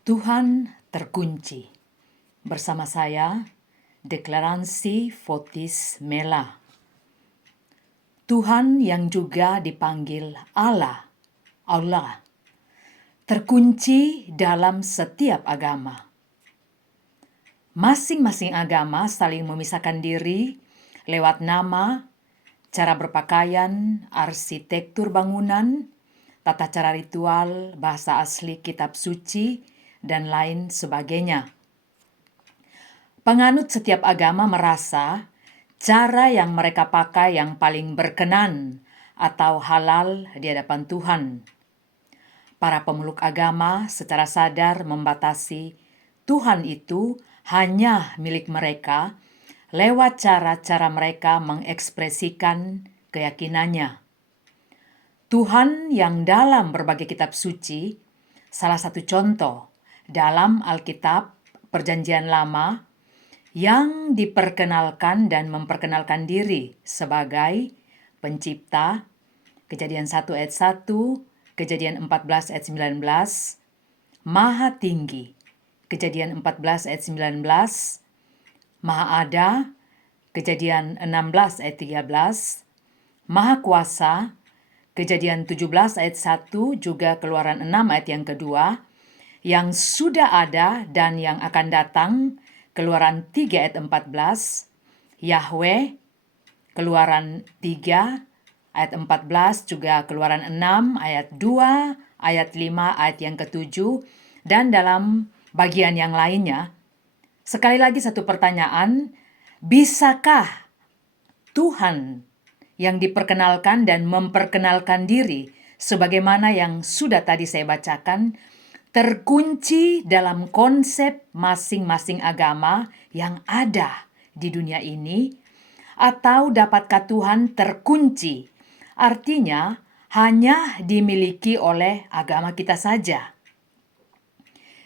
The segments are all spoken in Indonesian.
Tuhan terkunci. Bersama saya, Deklarasi Fotis Mela. Tuhan yang juga dipanggil Allah, terkunci dalam setiap agama. Masing-masing agama saling memisahkan diri lewat nama, cara berpakaian, arsitektur bangunan, tata cara ritual, bahasa asli kitab suci, dan lain sebagainya. Penganut setiap agama merasa cara yang mereka pakai yang paling berkenan atau halal di hadapan Tuhan. Para pemeluk agama secara sadar membatasi Tuhan itu hanya milik mereka lewat cara-cara mereka mengekspresikan keyakinannya. Tuhan yang dalam berbagai kitab suci, salah satu contoh dalam Alkitab Perjanjian Lama yang diperkenalkan dan memperkenalkan diri sebagai pencipta, Kejadian 1 ayat 1, Kejadian 14 ayat 19, Maha Tinggi, Kejadian 14 ayat 19, Maha Ada, Kejadian 16 ayat 13, Maha Kuasa, Kejadian 17 ayat 1, juga Keluaran 6 ayat yang kedua, yang sudah ada dan yang akan datang, Keluaran 3 ayat 14, Yahweh, Keluaran 3 ayat 14, juga Keluaran 6 ayat 2, ayat 5, ayat yang ketujuh, dan dalam bagian yang lainnya. Sekali lagi satu pertanyaan, bisakah Tuhan yang diperkenalkan dan memperkenalkan diri sebagaimana yang sudah tadi saya bacakan terkunci dalam konsep masing-masing agama yang ada di dunia ini, atau dapatkah Tuhan terkunci? Artinya hanya dimiliki oleh agama kita saja.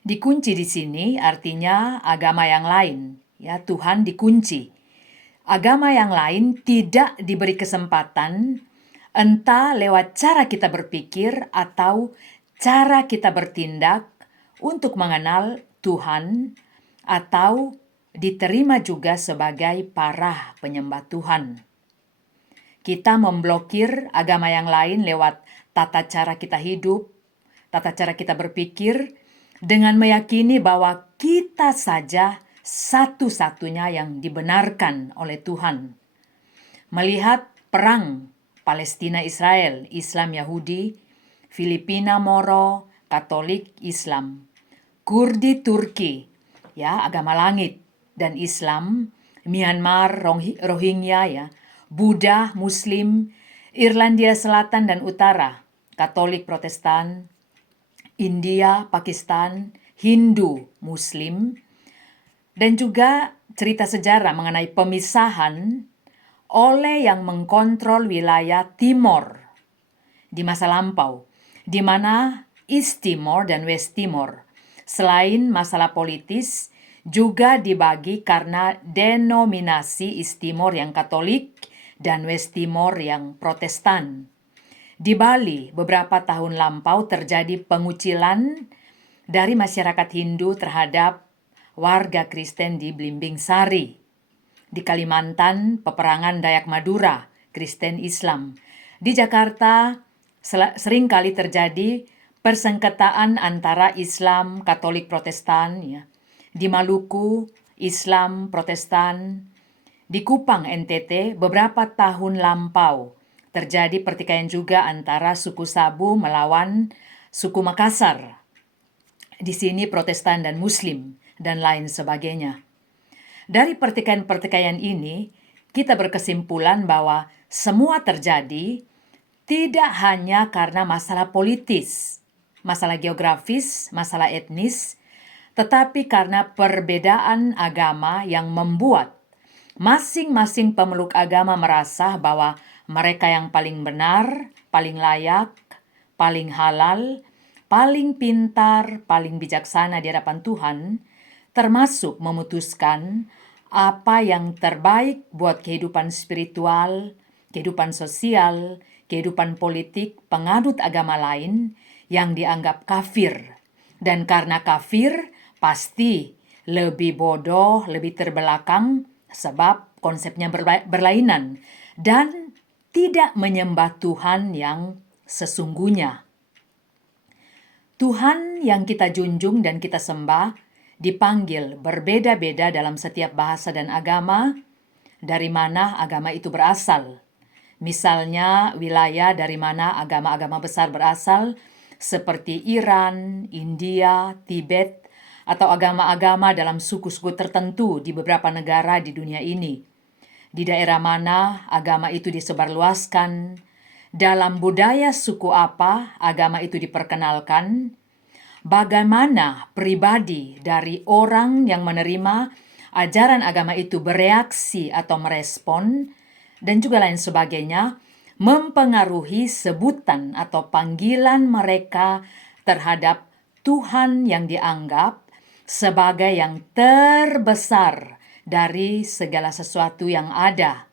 Dikunci di sini artinya agama yang lain, ya, Tuhan dikunci. Agama yang lain tidak diberi kesempatan, entah lewat cara kita berpikir atau cara kita bertindak untuk mengenal Tuhan atau diterima juga sebagai para penyembah Tuhan. Kita memblokir agama yang lain lewat tata cara kita hidup, tata cara kita berpikir, dengan meyakini bahwa kita saja satu-satunya yang dibenarkan oleh Tuhan. Melihat perang Palestina-Israel, Islam-Yahudi, Filipina-Moro, Katolik Islam, Kurdi-Turki, ya, agama langit dan Islam, Myanmar, Rohingya, ya, Buddha, Muslim, Irlandia Selatan dan Utara, Katolik Protestan, India, Pakistan, Hindu, Muslim, dan juga cerita sejarah mengenai pemisahan oleh yang mengkontrol wilayah Timor di masa lampau, di mana East Timor dan West Timor, selain masalah politis, juga dibagi karena denominasi East Timor yang Katolik dan West Timor yang Protestan. Di Bali, beberapa tahun lampau terjadi pengucilan dari masyarakat Hindu terhadap warga Kristen di Blimbing Sari. Di Kalimantan, peperangan Dayak Madura, Kristen Islam. Di Jakarta, sering kali terjadi persengketaan antara Islam, Katolik, Protestan. Ya. Di Maluku, Islam, Protestan. Di Kupang, NTT, beberapa tahun lampau terjadi pertikaian juga antara suku Sabu melawan suku Makassar. Di sini Protestan dan Muslim, dan lain sebagainya. Dari pertikaian-pertikaian ini, kita berkesimpulan bahwa semua terjadi tidak hanya karena masalah politis, masalah geografis, masalah etnis, tetapi karena perbedaan agama yang membuat masing-masing pemeluk agama merasa bahwa mereka yang paling benar, paling layak, paling halal, paling pintar, paling bijaksana di hadapan Tuhan, termasuk memutuskan apa yang terbaik buat kehidupan spiritual, kehidupan sosial, kehidupan politik penganut agama lain yang dianggap kafir Dan karena kafir, pasti lebih bodoh, lebih terbelakang, sebab konsepnya berlainan dan tidak menyembah Tuhan yang sesungguhnya. Tuhan yang kita junjung dan kita sembah dipanggil berbeda-beda dalam setiap bahasa dan agama, dari mana agama itu berasal. Misalnya wilayah dari mana agama-agama besar berasal, seperti Iran, India, Tibet, atau agama-agama dalam suku-suku tertentu di beberapa negara di dunia ini. Di daerah mana agama itu disebarluaskan, dalam budaya suku apa agama itu diperkenalkan, bagaimana pribadi dari orang yang menerima ajaran agama itu bereaksi atau merespon, dan juga lain sebagainya, mempengaruhi sebutan atau panggilan mereka terhadap Tuhan yang dianggap sebagai yang terbesar dari segala sesuatu yang ada.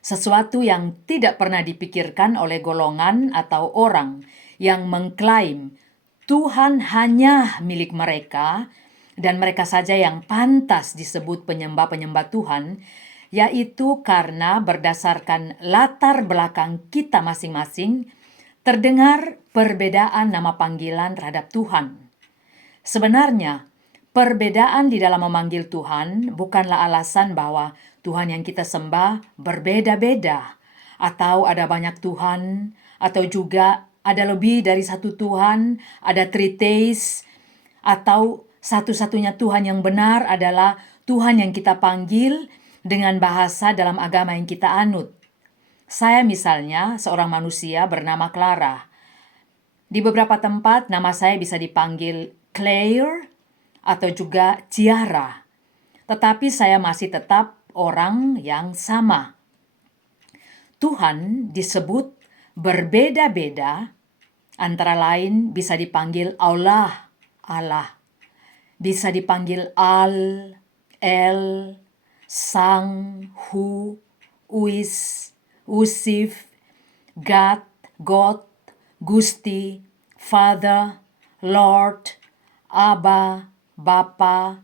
Sesuatu yang tidak pernah dipikirkan oleh golongan atau orang yang mengklaim Tuhan hanya milik mereka dan mereka saja yang pantas disebut penyembah-penyembah Tuhan, yaitu karena berdasarkan latar belakang kita masing-masing, terdengar perbedaan nama panggilan terhadap Tuhan. Sebenarnya, perbedaan di dalam memanggil Tuhan bukanlah alasan bahwa Tuhan yang kita sembah berbeda-beda, atau ada banyak Tuhan, atau juga ada lebih dari satu Tuhan, ada tritheis, atau satu-satunya Tuhan yang benar adalah Tuhan yang kita panggil dengan bahasa dalam agama yang kita anut. Saya misalnya seorang manusia bernama Clara. Di beberapa tempat nama saya bisa dipanggil Claire atau juga Ciara. Tetapi saya masih tetap orang yang sama. Tuhan disebut berbeda-beda, antara lain bisa dipanggil Allah, Allah. Bisa dipanggil Al, El, Sang, Hu, Uis, Usif, God, God, Gusti, Father, Lord, Abba, Bapa,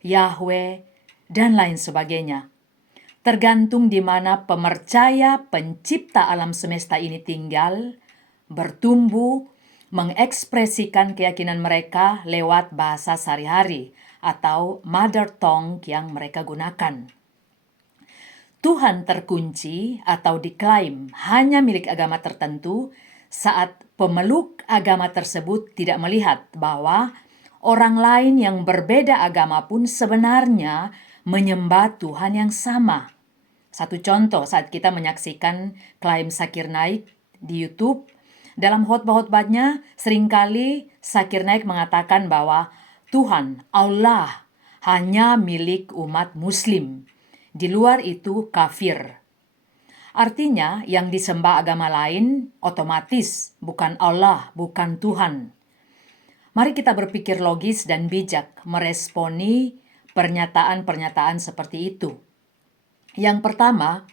Yahweh, dan lain sebagainya. Tergantung di mana pemercaya pencipta alam semesta ini tinggal, bertumbuh, mengekspresikan keyakinan mereka lewat bahasa sehari-hari atau mother tongue yang mereka gunakan. Tuhan terkunci atau diklaim hanya milik agama tertentu saat pemeluk agama tersebut tidak melihat bahwa orang lain yang berbeda agama pun sebenarnya menyembah Tuhan yang sama. Satu contoh saat kita menyaksikan klaim Zakir Naik di YouTube, dalam khotbah-khotbahnya seringkali Zakir Naik mengatakan bahwa Tuhan, Allah, hanya milik umat Muslim. Di luar itu kafir. Artinya yang disembah agama lain otomatis bukan Allah, bukan Tuhan. Mari kita berpikir logis dan bijak meresponi pernyataan-pernyataan seperti itu. Yang pertama,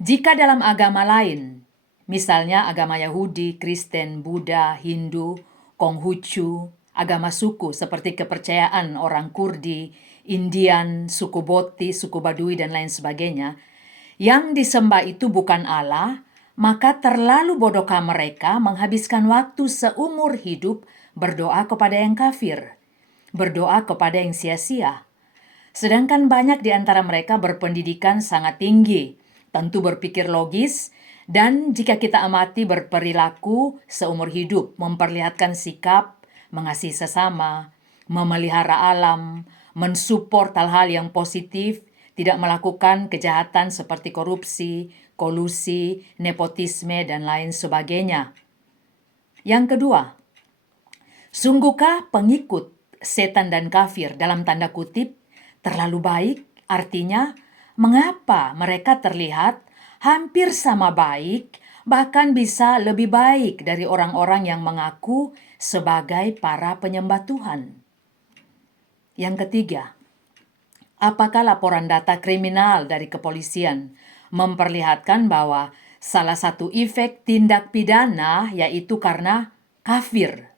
jika dalam agama lain, misalnya agama Yahudi, Kristen, Buddha, Hindu, Konghucu, agama suku seperti kepercayaan orang Kurdi, Indian, suku Boti, suku Badui, dan lain sebagainya, yang disembah itu bukan Allah, maka terlalu bodohkah mereka menghabiskan waktu seumur hidup berdoa kepada yang kafir, berdoa kepada yang sia-sia. Sedangkan banyak di antara mereka berpendidikan sangat tinggi, tentu berpikir logis, dan jika kita amati berperilaku seumur hidup, memperlihatkan sikap, mengasihi sesama, memelihara alam, mensupport hal-hal yang positif, tidak melakukan kejahatan seperti korupsi, kolusi, nepotisme, dan lain sebagainya. Yang kedua, sungguhkah pengikut setan dan kafir dalam tanda kutip terlalu baik? Artinya, mengapa mereka terlihat hampir sama baik, bahkan bisa lebih baik dari orang-orang yang mengaku sebagai para penyembah Tuhan? Yang ketiga, apakah laporan data kriminal dari kepolisian memperlihatkan bahwa salah satu efek tindak pidana yaitu karena kafir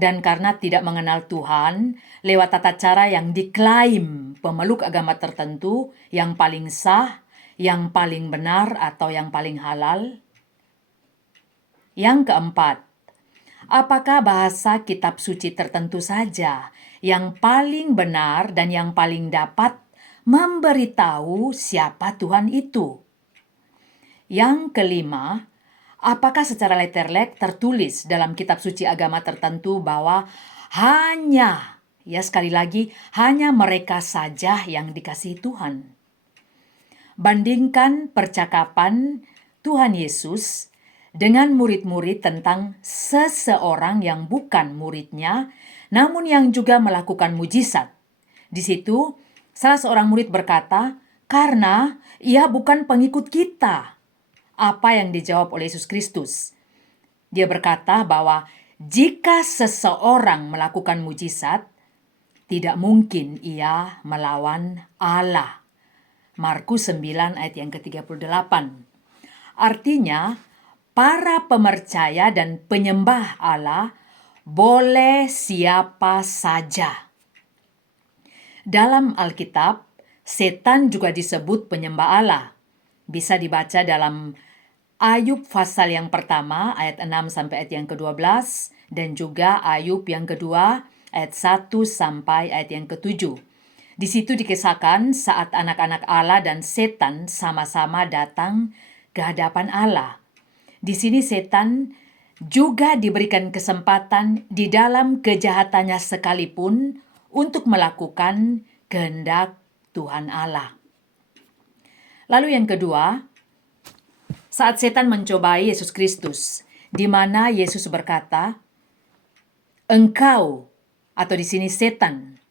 dan karena tidak mengenal Tuhan lewat tata cara yang diklaim pemeluk agama tertentu yang paling sah, yang paling benar atau yang paling halal. Yang keempat, apakah bahasa kitab suci tertentu saja yang paling benar dan yang paling dapat memberitahu siapa Tuhan itu? Yang kelima, apakah secara letterlek tertulis dalam kitab suci agama tertentu bahwa hanya, sekali lagi, hanya mereka saja yang dikasihi Tuhan? Bandingkan percakapan Tuhan Yesus dengan murid-murid tentang seseorang yang bukan muridnya, namun yang juga melakukan mujizat. Di situ, salah seorang murid berkata, "Karena ia bukan pengikut kita." Apa yang dijawab oleh Yesus Kristus? Dia berkata bahwa jika seseorang melakukan mujizat, tidak mungkin ia melawan Allah. Markus 9 ayat yang ke-38. Artinya, para pemercaya dan penyembah Allah boleh siapa saja. Dalam Alkitab, setan juga disebut penyembah Allah. Bisa dibaca dalam Ayub pasal yang pertama ayat 6 sampai ayat yang ke-12 dan juga Ayub yang kedua ayat 1 sampai ayat yang ke-7. Di situ dikisahkan saat anak-anak Allah dan setan sama-sama datang ke hadapan Allah. Di sini setan juga diberikan kesempatan di dalam kejahatannya sekalipun untuk melakukan kehendak Tuhan Allah. Lalu yang kedua, saat setan mencobai Yesus Kristus, di mana Yesus berkata, "Engkau," atau di sini setan,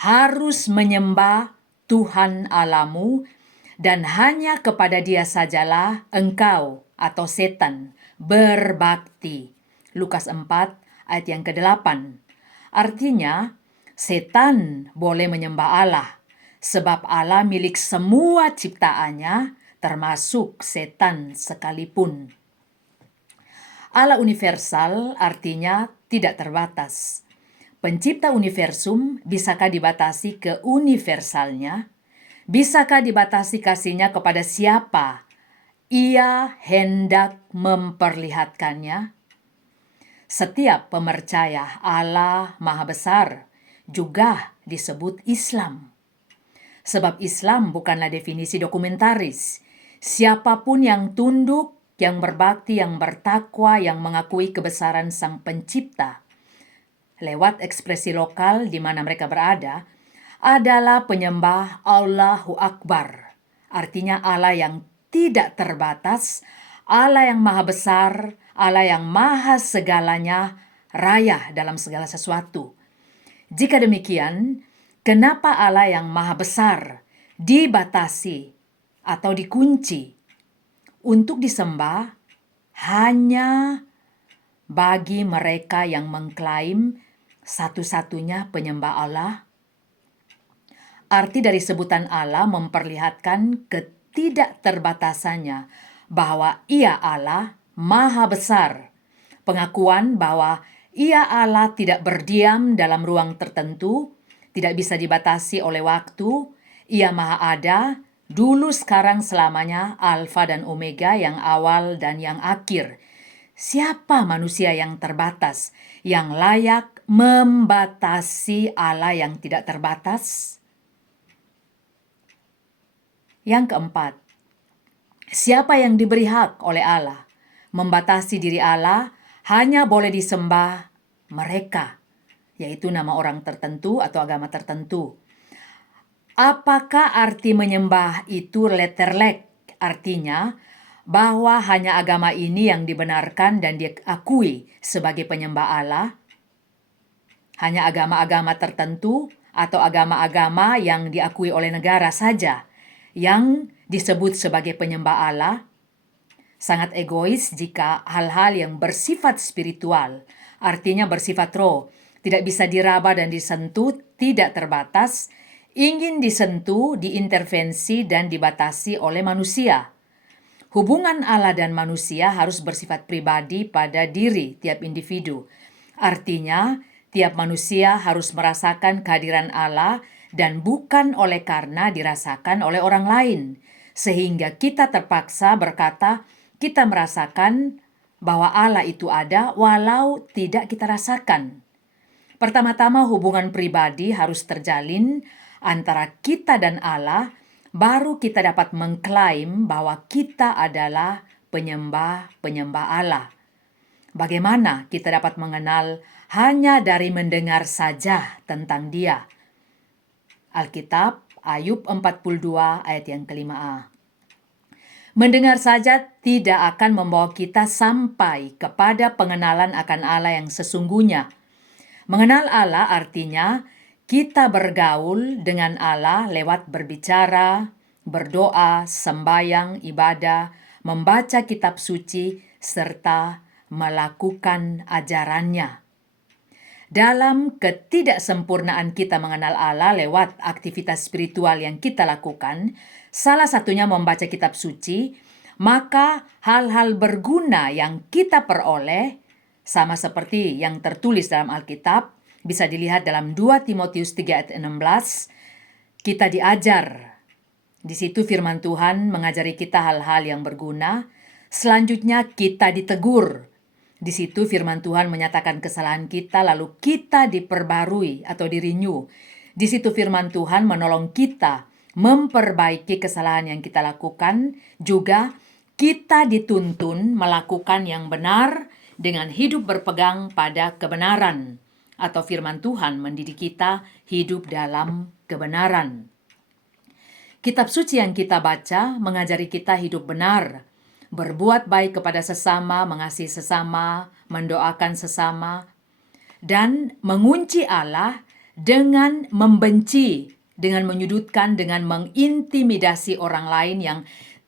"harus menyembah Tuhan Allahmu dan hanya kepada Dia sajalah engkau," atau setan, "berbakti." Lukas 4 ayat yang ke-8. Artinya, setan boleh menyembah Allah, sebab Allah milik semua ciptaannya, termasuk setan sekalipun. Allah universal artinya tidak terbatas. Pencipta universum bisakah dibatasi keuniversalnya? Bisakah dibatasi kasihnya kepada siapa Ia hendak memperlihatkannya? Setiap pemercaya Allah Maha Besar juga disebut Islam. Sebab Islam bukanlah definisi dokumentaris. Siapapun yang tunduk, yang berbakti, yang bertakwa, yang mengakui kebesaran Sang Pencipta lewat ekspresi lokal di mana mereka berada, adalah penyembah Allahu Akbar. Artinya Allah yang tidak terbatas, Allah yang maha besar, Allah yang maha segalanya, raya dalam segala sesuatu. Jika demikian, kenapa Allah yang maha besar dibatasi atau dikunci untuk disembah hanya bagi mereka yang mengklaim satu-satunya penyembah Allah? Arti dari sebutan Allah memperlihatkan ketidakterbatasannya, bahwa Ia Allah maha besar. Pengakuan bahwa Ia Allah tidak berdiam dalam ruang tertentu, tidak bisa dibatasi oleh waktu. Ia maha ada, dulu, sekarang, selamanya, Alfa dan Omega, yang awal dan yang akhir. Siapa manusia yang terbatas, yang layak membatasi Allah yang tidak terbatas? Yang keempat, siapa yang diberi hak oleh Allah membatasi diri Allah hanya boleh disembah mereka, yaitu nama orang tertentu atau agama tertentu. Apakah arti menyembah itu letterlek? Artinya bahwa hanya agama ini yang dibenarkan dan diakui sebagai penyembah Allah? Hanya agama-agama tertentu atau agama-agama yang diakui oleh negara saja yang disebut sebagai penyembah Allah? Sangat egois jika hal-hal yang bersifat spiritual, artinya bersifat roh, tidak bisa diraba dan disentuh, tidak terbatas, ingin disentuh, diintervensi, dan dibatasi oleh manusia. Hubungan Allah dan manusia harus bersifat pribadi pada diri tiap individu. Artinya, tiap manusia harus merasakan kehadiran Allah dan bukan oleh karena dirasakan oleh orang lain. Sehingga kita terpaksa berkata, kita merasakan bahwa Allah itu ada walau tidak kita rasakan. Pertama-tama hubungan pribadi harus terjalin antara kita dan Allah, baru kita dapat mengklaim bahwa kita adalah penyembah-penyembah Allah. Bagaimana kita dapat mengenal hanya dari mendengar saja tentang Dia? Alkitab, Ayub 42 ayat yang ke-5a. Mendengar saja tidak akan membawa kita sampai kepada pengenalan akan Allah yang sesungguhnya. Mengenal Allah artinya kita bergaul dengan Allah lewat berbicara, berdoa, sembahyang, ibadah, membaca kitab suci, serta melakukan ajarannya. Dalam ketidaksempurnaan kita mengenal Allah lewat aktivitas spiritual yang kita lakukan, salah satunya membaca kitab suci, maka hal-hal berguna yang kita peroleh, sama seperti yang tertulis dalam Alkitab, bisa dilihat dalam 2 Timotius 3 ayat 16, kita diajar. Di situ firman Tuhan mengajari kita hal-hal yang berguna. Selanjutnya kita ditegur. Di situ firman Tuhan menyatakan kesalahan kita, lalu kita diperbarui atau di-renew. Di situ firman Tuhan menolong kita memperbaiki kesalahan yang kita lakukan. Juga kita dituntun melakukan yang benar dengan hidup berpegang pada kebenaran. Atau firman Tuhan mendidik kita hidup dalam kebenaran. Kitab suci yang kita baca mengajari kita hidup benar, berbuat baik kepada sesama, mengasihi sesama, mendoakan sesama, dan mengunci Allah dengan membenci, dengan menyudutkan, dengan mengintimidasi orang lain yang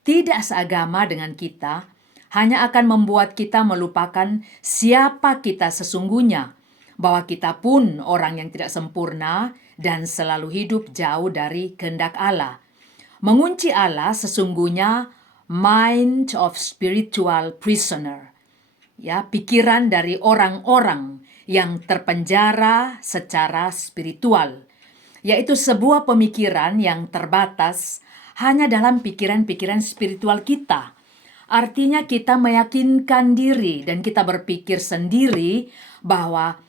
tidak seagama dengan kita, hanya akan membuat kita melupakan siapa kita sesungguhnya, bahwa kita pun orang yang tidak sempurna dan selalu hidup jauh dari kehendak Allah. Mengunci Allah sesungguhnya mind of spiritual prisoner, ya, pikiran dari orang-orang yang terpenjara secara spiritual, yaitu sebuah pemikiran yang terbatas hanya dalam pikiran-pikiran spiritual kita. Artinya kita meyakinkan diri dan kita berpikir sendiri bahwa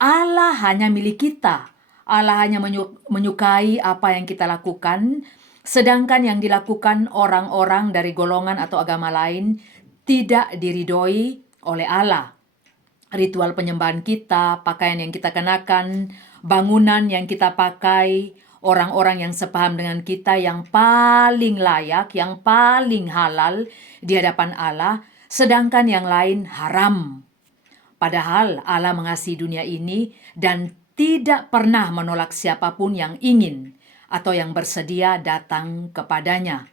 Allah hanya milik kita. Allah hanya menyukai apa yang kita lakukan, sedangkan yang dilakukan orang-orang dari golongan atau agama lain tidak diridhoi oleh Allah. Ritual penyembahan kita, pakaian yang kita kenakan, bangunan yang kita pakai, orang-orang yang sepaham dengan kita yang paling layak, yang paling halal di hadapan Allah, sedangkan yang lain haram. Padahal Allah mengasihi dunia ini dan tidak pernah menolak siapapun yang ingin atau yang bersedia datang kepadanya.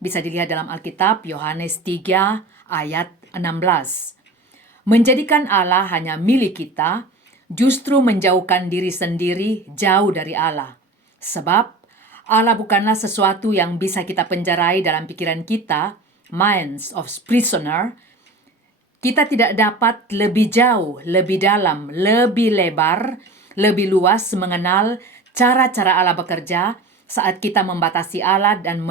Bisa dilihat dalam Alkitab Yohanes 3 ayat 16. Menjadikan Allah hanya milik kita justru menjauhkan diri sendiri jauh dari Allah. Sebab Allah bukanlah sesuatu yang bisa kita penjarai dalam pikiran kita, minds of prisoner. Kita tidak dapat lebih jauh, lebih dalam, lebih lebar, lebih luas mengenal cara-cara Allah bekerja saat kita membatasi Allah dan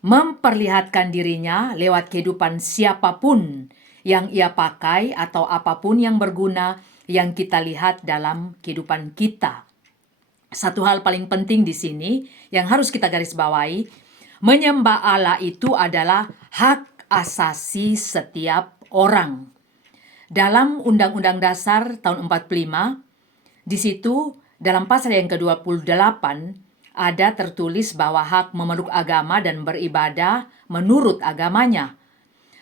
memperlihatkan dirinya lewat kehidupan siapapun yang ia pakai atau apapun yang berguna yang kita lihat dalam kehidupan kita. Satu hal paling penting di sini yang harus kita garis bawahi, menyembah Allah itu adalah hak asasi setiap orang. Dalam Undang-Undang Dasar tahun 45, di situ dalam pasal yang ke-28 ada tertulis bahwa hak memeluk agama dan beribadah menurut agamanya.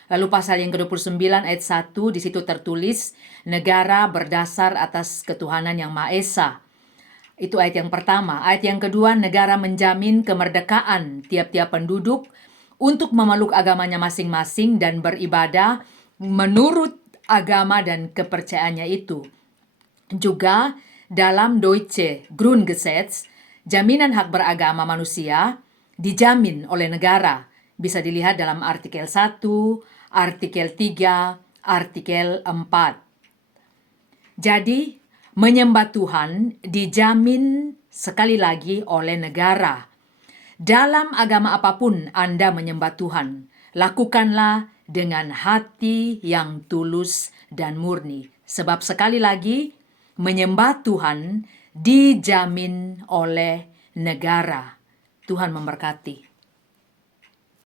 Lalu pasal yang ke-29 ayat 1 di situ tertulis negara berdasar atas ketuhanan yang Maha Esa. Itu ayat yang pertama. Ayat yang kedua, negara menjamin kemerdekaan tiap-tiap penduduk untuk memeluk agamanya masing-masing dan beribadah menurut agama dan kepercayaannya itu. Juga dalam Deutsche Grundgesetz, jaminan hak beragama manusia dijamin oleh negara. Bisa dilihat dalam artikel 1, artikel 3, artikel 4. Jadi, menyembah Tuhan dijamin sekali lagi oleh negara. Dalam agama apapun Anda menyembah Tuhan, lakukanlah dengan hati yang tulus dan murni. Sebab sekali lagi, menyembah Tuhan dijamin oleh negara. Tuhan memberkati.